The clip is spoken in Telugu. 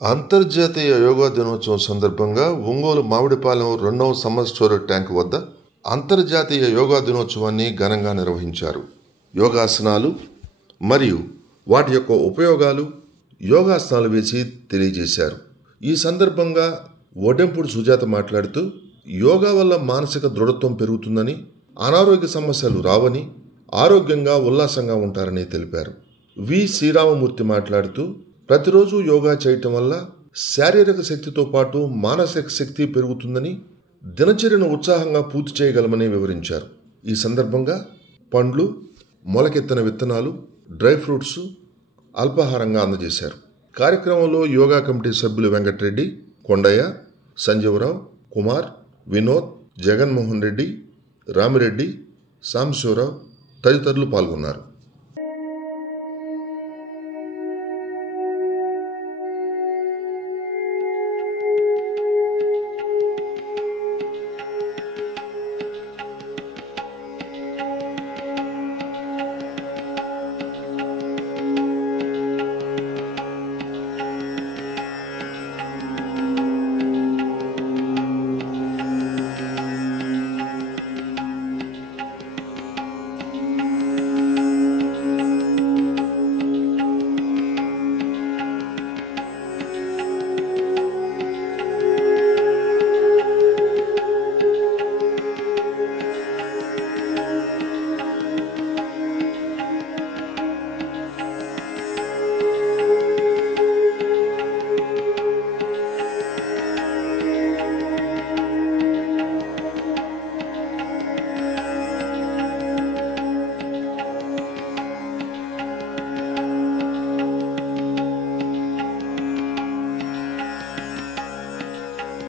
అంతర్జాతీయ యోగా దినోత్సవం సందర్భంగా ఒంగోలు మామిడిపాలెం 2వ సమ్మర్ స్టోరేజ్ ట్యాంక్ వద్ద అంతర్జాతీయ యోగా దినోత్సవాన్ని ఘనంగా నిర్వహించారు. యోగాసనాలు మరియు వాటి యొక్క ఉపయోగాలు యోగాసనాలు వేసి తెలియజేశారు. ఈ సందర్భంగా వడెంపుడు సుజాత మాట్లాడుతూ యోగా వల్ల మానసిక దృఢత్వం పెరుగుతుందని, అనారోగ్య సమస్యలు రావని, ఆరోగ్యంగా ఉల్లాసంగా ఉంటారని తెలిపారు. వి శ్రీరామమూర్తి మాట్లాడుతూ ప్రతిరోజు యోగా చేయటం వల్ల శారీరక శక్తితో పాటు మానసిక శక్తి పెరుగుతుందని, దినచర్యను ఉత్సాహంగా పూర్తి చేయగలమని వివరించారు. ఈ సందర్భంగా పండ్లు, మొలకెత్తిన విత్తనాలు, డ్రై ఫ్రూట్స్ అల్పాహారంగా అందజేశారు. కార్యక్రమంలో యోగా కమిటీ సభ్యులు వెంకటరెడ్డి, కొండయ్య, సంజీవరావు, కుమార్, వినోద్, జగన్మోహన్ రెడ్డి, రామిరెడ్డి, సాంబశివరావు తదితరులు పాల్గొన్నారు.